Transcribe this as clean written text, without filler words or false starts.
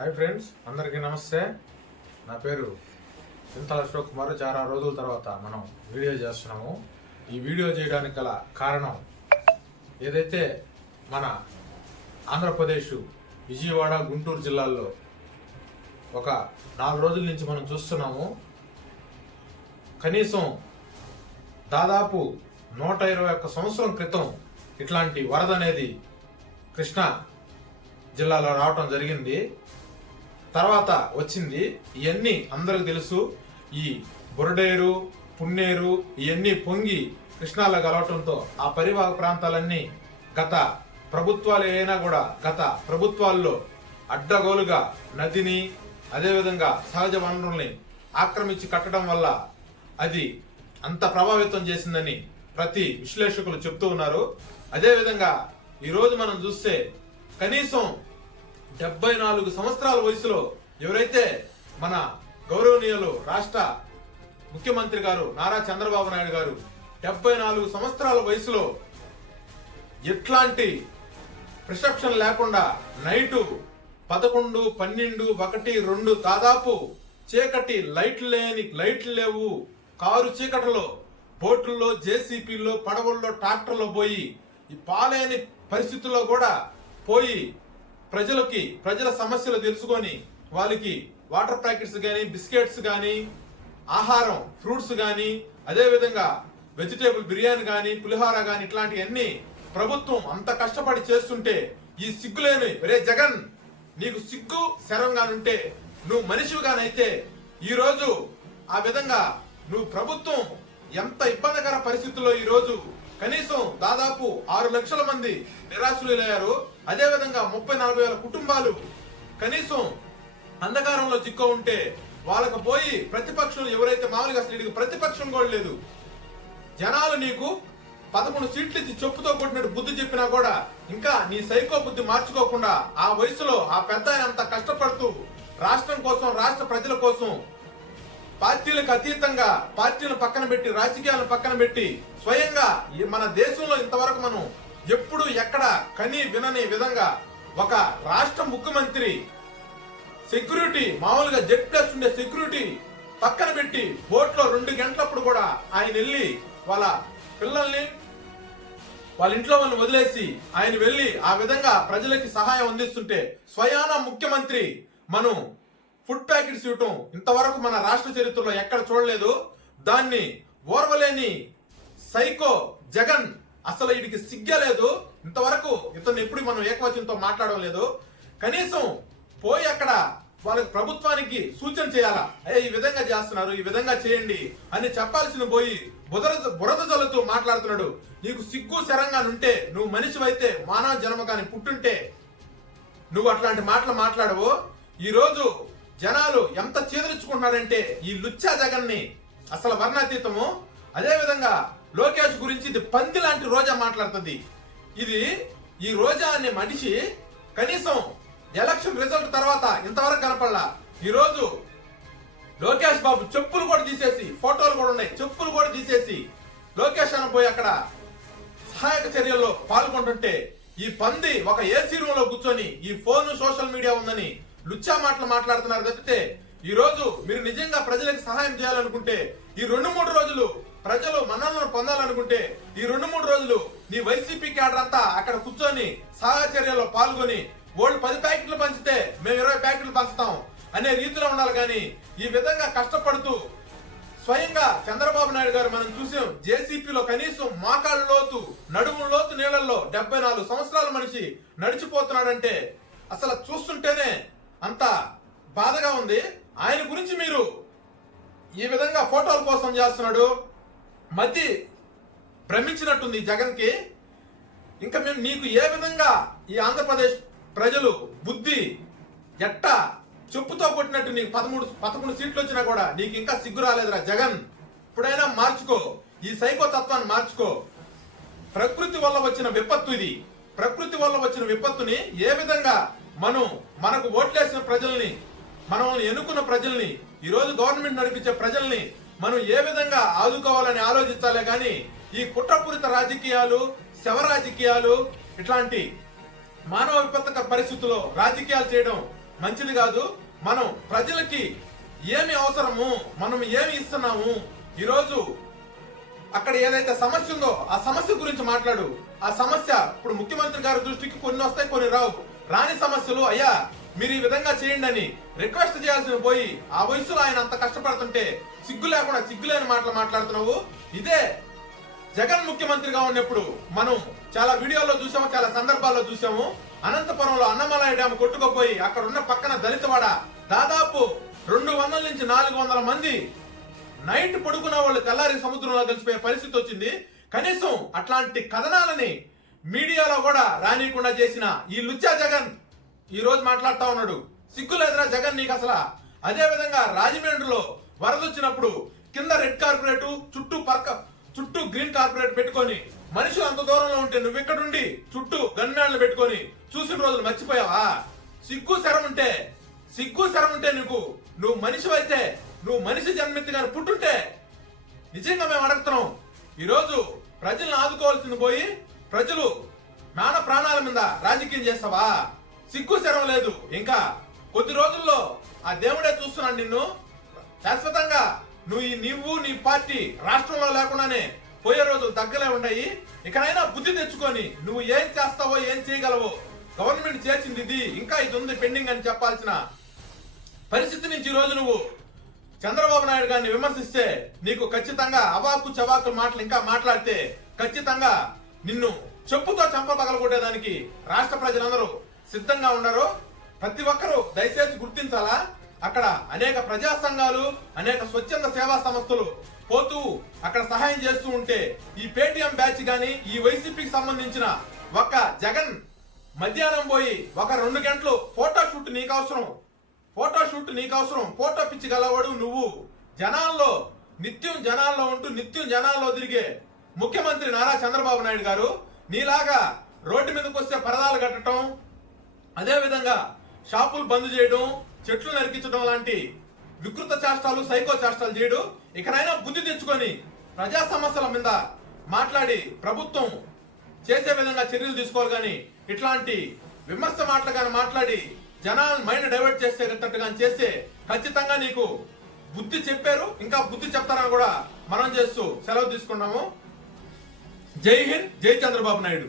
Hi friends, అందరికీ నమస్తే. నా పేరు చింతల అశోక్ కుమార్. చాలా రోజుల తర్వాత మనం వీడియో చేస్తున్నాము. ఈ వీడియో చేయడానికి గల కారణం ఏదైతే మన ఆంధ్రప్రదేశ్ విజయవాడ గుంటూరు జిల్లాల్లో ఒక 4 రోజుల నుంచి మనం చూస్తున్నాము. కనీసం దాదాపు 121 సంవత్సరం క్రితం ఇట్లాంటి వరద అనేది కృష్ణా జిల్లాలో రావటం జరిగింది. తర్వాత వచ్చింది. ఇవన్నీ అందరికి తెలుసు. ఈ బురడేరు, పున్నేరు ఇవన్నీ పొంగి కృష్ణాలో కలవటంతో ఆ పరివాహక ప్రాంతాలన్నీ గత ప్రభుత్వాలు అయినా కూడా గత ప్రభుత్వాల్లో అడ్డగోలుగా నదిని అదేవిధంగా సహజ వనరుల్ని ఆక్రమించి కట్టడం వల్ల అది అంత ప్రభావితం చేసిందని ప్రతి విశ్లేషకులు చెప్తూ ఉన్నారు. అదేవిధంగా ఈరోజు మనం చూస్తే కనీసం 74 సంవత్సరాల వయసులో ఎవరైతే మన గౌరవనీయులు రాష్ట్ర ముఖ్యమంత్రి గారు నారా చంద్రబాబు నాయుడు గారు 74 సంవత్సరాల వయసులో ఎట్లాంటి ప్రిసెప్షన్ లేకుండా నైటు 11, 12, 1, 2 దాదాపు చీకటి, లైట్లు లేవు, కారు చీకటిలో బోట్లలో, జేసీపీల్లో, పడవల్లో, ట్రాక్టర్లో పోయి ఈ పాలేని పరిస్థితుల్లో కూడా పోయి ప్రజల సమస్యలు తెలుసుకొని వాళ్ళకి వాటర్ ప్యాకెట్స్ కానీ, బిస్కెట్స్ కానీ, ఆహారం ఫ్రూట్స్ కానీ, అదేవిధంగా వెజిటేబుల్ బిర్యానీ కానీ, పులిహోర కానీ ఇట్లాంటివన్నీ ప్రభుత్వం అంత కష్టపడి చేస్తుంటే ఈ సిగ్గులేని రే జగన్, నీకు సిగ్గు శరంగానుంటే నువ్వు మనిషిగానైతే ఈరోజు ఆ విధంగా నువ్వు ప్రభుత్వం ఎంత ఇబ్బందికర పరిస్థితుల్లో ఈరోజు కనీసం దాదాపు 6 లక్షల మంది నిరాశ్రులయ్యారు. అదేవిధంగా 30-40 వేల కుటుంబాలు కనీసం అంధకారంలో చిక్కు ఉంటే వాళ్ళకు పోయి ప్రతిపక్షం ఎవరైతే మామూలుగా అసలు ప్రతిపక్షం కూడా లేదు. జనాలు నీకు 11 సీట్లు ఇచ్చి చెప్పుతో కొట్టినట్టు బుద్ధి చెప్పినా కూడా ఇంకా నీ సైకో బుద్ధి మార్చుకోకుండా ఆ వయసులో ఆ పెద్ద అంత కష్టపడుతూ రాష్ట్రం కోసం, రాష్ట్ర ప్రజల కోసం పార్టీలకు అతీతంగా పార్టీలను పక్కన పెట్టి, రాజకీయాలను పక్కన పెట్టి స్వయంగా మన దేశంలో ఇంతవరకు మనం ఎప్పుడు ఎక్కడ కని వినని విధంగా ఒక రాష్ట్ర ముఖ్యమంత్రి సెక్యూరిటీ మామూలుగా జెడ్ ప్లస్ ఉండే సెక్యూరిటీ పక్కన పెట్టి బోట్లో 2 గంటలప్పుడు కూడా ఆయన వెళ్ళి వాళ్ళ పిల్లల్ని వాళ్ళ ఇంట్లో వాళ్ళని వదిలేసి ఆయన వెళ్ళి ఆ విధంగా ప్రజలకి సహాయం అందిస్తుంటే స్వయాన ముఖ్యమంత్రి మనం ఫుడ్ ప్యాకెట్స్ ఇవ్వటం ఇంతవరకు మన రాష్ట్ర చరిత్రలో ఎక్కడ చూడలేదు. దాన్ని ఓర్వలేని సైకో జగన్ అసలు వీడికి సిగ్గలేదు. ఇంతవరకు ఇతను ఎప్పుడు మనం ఏకవచనంతో మాట్లాడడం లేదు. కనీసం పోయి అక్కడ వాళ్ళకి ప్రభుత్వానికి సూచన చేయాలా, ఈ విధంగా చేస్తున్నారు, ఈ విధంగా చేయండి అని చెప్పాల్సిన పోయి బురద జల్లుతూ మాట్లాడుతున్నాడు. నీకు సిగ్గు శరంగానుంటే నువ్వు మనిషివైతే మానవ జన్మ కానీ పుట్టుంటే నువ్వు అట్లాంటి మాటలు మాట్లాడవు. ఈరోజు జనాలు ఎంత చేదరించుకుంటున్నారంటే ఈ లుచ్చా జగన్ని అసలు వర్ణాతీతము. అదే విధంగా లోకేష్ గురించి ఇది పంది లాంటి రోజా మాట్లాడుతుంది. ఈ రోజా అనే మనిషి కనీసం ఎలక్షన్ రిజల్ట్ తర్వాత ఇంతవరకు కనపడలా. ఈరోజు లోకేష్ బాబు చెప్పులు కూడా తీసేసి, ఫోటోలు కూడా ఉన్నాయి, చెప్పులు కూడా తీసేసి లోకేష్ అని పోయి అక్కడ సహాయక చర్యల్లో పాల్గొంటుంటే ఈ పంది ఒక ఏసీ రూమ్ లో కూర్చొని ఈ ఫోన్, సోషల్ మీడియా ఉందని లుచ్చా మాటలు మాట్లాడుతున్నారు తప్పితే ఈ రోజు మీరు నిజంగా ప్రజలకు సహాయం చేయాలనుకుంటే ఈ 2-3 రోజులు ప్రజలు మన్ననలను పొందాలనుకుంటే ఈ 2-3 రోజులు నీ వైసీపీ క్యాడర్ అంతా అక్కడ కూర్చొని సహాయ చర్యల్లో పాల్గొని వాళ్ళు 10 ప్యాకెట్లు పంచితే మేము 20 ప్యాకెట్లు పంచుతాం అనే రీతిలో ఉండాలి. కానీ ఈ విధంగా కష్టపడుతూ స్వయంగా చంద్రబాబు నాయుడు గారు మనం చూసాం, జేసీపీలో కనీసం మోకాళ్ళ లోతు, నడుము లోతు నీళ్లలో 74 సంవత్సరాల మనిషి నడిచిపోతున్నాడంటే అసలు చూస్తుంటేనే అంత బాధగా ఉంది. ఆయన గురించి మీరు ఈ విధంగా ఫోటోల కోసం చేస్తున్నాడు. మధ్య భ్రమించినట్టుంది జగన్ కి. ఇంకా మేము నీకు ఏ విధంగా ఈ ఆంధ్రప్రదేశ్ ప్రజలు బుద్ధి ఎట్టా చెప్పుతో కొట్టినట్టు నీకు 11 సీట్లు వచ్చినా కూడా నీకు ఇంకా సిగ్గు రాలేదురా జగన్. ఇప్పుడైనా మార్చుకో, ఈ సైకో తత్వాన్ని మార్చుకో. ప్రకృతి వల్ల వచ్చిన విపత్తు ఇది. ప్రకృతి వల్ల వచ్చిన విపత్తుని ఏ విధంగా మనకు ఓట్లేసిన ప్రజల్ని, మనల్ని ఎన్నుకున్న ప్రజల్ని, ఈరోజు గవర్నమెంట్ నడిపించే ప్రజల్ని మనం ఏ విధంగా ఆదుకోవాలని ఆలోచించాలే కానీ ఈ కుట్రపూరిత రాజకీయాలు, శవ రాజకీయాలు, ఇట్లాంటి మానవ విపత్తుక పరిస్థితుల్లో రాజకీయాలు చేయడం మంచిది కాదు. మనం ప్రజలకి ఏమి అవసరము, మనం ఏమి ఇస్తున్నాము, ఈరోజు అక్కడ ఏదైతే సమస్య ఉందో ఆ సమస్య గురించి మాట్లాడు. ఆ సమస్య ఇప్పుడు ముఖ్యమంత్రి గారి దృష్టికి కొన్ని వస్తాయి, కొన్ని రావు. రాని సమస్యలు అయ్యా మీరు ఈ విధంగా చేయండి అని రిక్వెస్ట్ చేయాల్సిన పోయి ఆ వయసులో ఆయన అంత కష్టపడుతుంటే సిగ్గు లేకుండా సిగ్గులేని మాటలు మాట్లాడుతున్నావు. ఇదే జగన్ ముఖ్యమంత్రిగా ఉన్నప్పుడు మనం చాలా వీడియోల్లో చూసాము, చాలా సందర్భాల్లో చూసాము. అనంతపురంలో అన్నమలై డ్యామ్ కొట్టుకుపోయి అక్కడ ఉన్న పక్కన దళితవాడ దాదాపు 200 నుంచి 400 మంది నైట్ పడుకున్న వాళ్ళు తెల్లారి సముద్రంలో కలిసిపోయే పరిస్థితి వచ్చింది. కనీసం అట్లాంటి కథనాలని మీడియాలో కూడా రానియకుండా చేసిన ఈ లుచ్చా జగన్ ఈ రోజు మాట్లాడుతా ఉన్నాడు. సిగ్గులేదురా జగన్ నీకు అసలు. అదే విధంగా రాజమండ్రిలో వరద వచ్చినప్పుడు కింద రెడ్ కార్పొరేట్ చుట్టూ గ్రీన్ కార్పొరేట్ పెట్టుకొని మనుషులు అంత దూరంలో ఉంటే నువ్వు ఇక్కడుండి చుట్టూ గన్మ్యాన్లు పెట్టుకొని చూసిన రోజులు మర్చిపోయావా? సిగ్గు శరం ఉంటే నువ్వు మనిషివైతే, నువ్వు మనిషి జన్మెత్తి గారు పుట్టుంటే నిజంగా మేము అడుగుతున్నాం. ఈరోజు ప్రజలను ఆదుకోవాల్సింది పోయి ప్రజలు ప్రాణాల మీద రాజకీయం చేస్తావా? సిగ్గు శరం లేదు. ఇంకా కొద్ది రోజుల్లో ఆ దేవుడే చూస్తున్నాడు నిన్ను. శాశ్వతంగా నువ్వు నీ పార్టీ రాష్ట్రంలో లేకుండానే పోయే రోజులు దగ్గరే ఉన్నాయి. ఇకనైనా బుద్ధి తెచ్చుకొని నువ్వు ఏం చేస్తావో ఏం చేయగలవో, గవర్నమెంట్ చేసింది ఇది, ఇంకా ఇది ఉంది పెండింగ్ అని చెప్పాల్సిన పరిస్థితి నుంచి ఈ రోజు నువ్వు చంద్రబాబు నాయుడు గారిని విమర్శిస్తే నీకు ఖచ్చితంగా అవాకు చవాకు మాటలు ఇంకా మాట్లాడితే ఖచ్చితంగా నిన్ను చెప్పుతో చంప పగలగొట్టేదానికి రాష్ట్ర ప్రజలందరూ సిద్ధంగా ఉన్నారు. ప్రతి ఒక్కరూ దయచేసి గుర్తించాలా, అక్కడ అనేక ప్రజా సంఘాలు, అనేక స్వచ్ఛంద సేవా సంస్థలు పోతూ అక్కడ సహాయం చేస్తూ ఉంటే ఈ పేటిఎం బ్యాచ్ గాని ఈ వైసీపీకి సంబంధించిన ఒక జగన్ మధ్యాహ్నం పోయి ఒక 2 గంటలు ఫోటో షూట్ నీకు అవసరం, ఫోటో పిచ్చి గలవాడు నువ్వు. నిత్యం జనాల్లో ఉంటూ నిత్యం జనాల్లో తిరిగే ముఖ్యమంత్రి నారా చంద్రబాబు నాయుడు గారు నీలాగా రోడ్డు మీదకి వస్తే పరదాలు కట్టడం, అదే విధంగా షాపులు బంద్ చేయడం, చెట్లు నరికించడం లాంటి వికృత చేష్టాలు, సైకో చేష్టాలు చేయడు. ఇకనైనా బుద్ధి తెచ్చుకొని ప్రజా సమస్యల మీద మాట్లాడి ప్రభుత్వం చేసే విధంగా చర్యలు తీసుకోవాలి. కానీ ఇట్లాంటి విమర్శ మాటలు కానీ మాట్లాడి జనాల మైండ్ డైవర్ట్ చేసేటట్టుగా చేస్తే ఖచ్చితంగా నీకు బుద్ధి చెప్పారు, ఇంకా బుద్ధి చెప్తారని కూడా మనం చేస్తూ సెలవు తీసుకున్నాము. జై హింద్, జై చంద్రబాబు నాయుడు.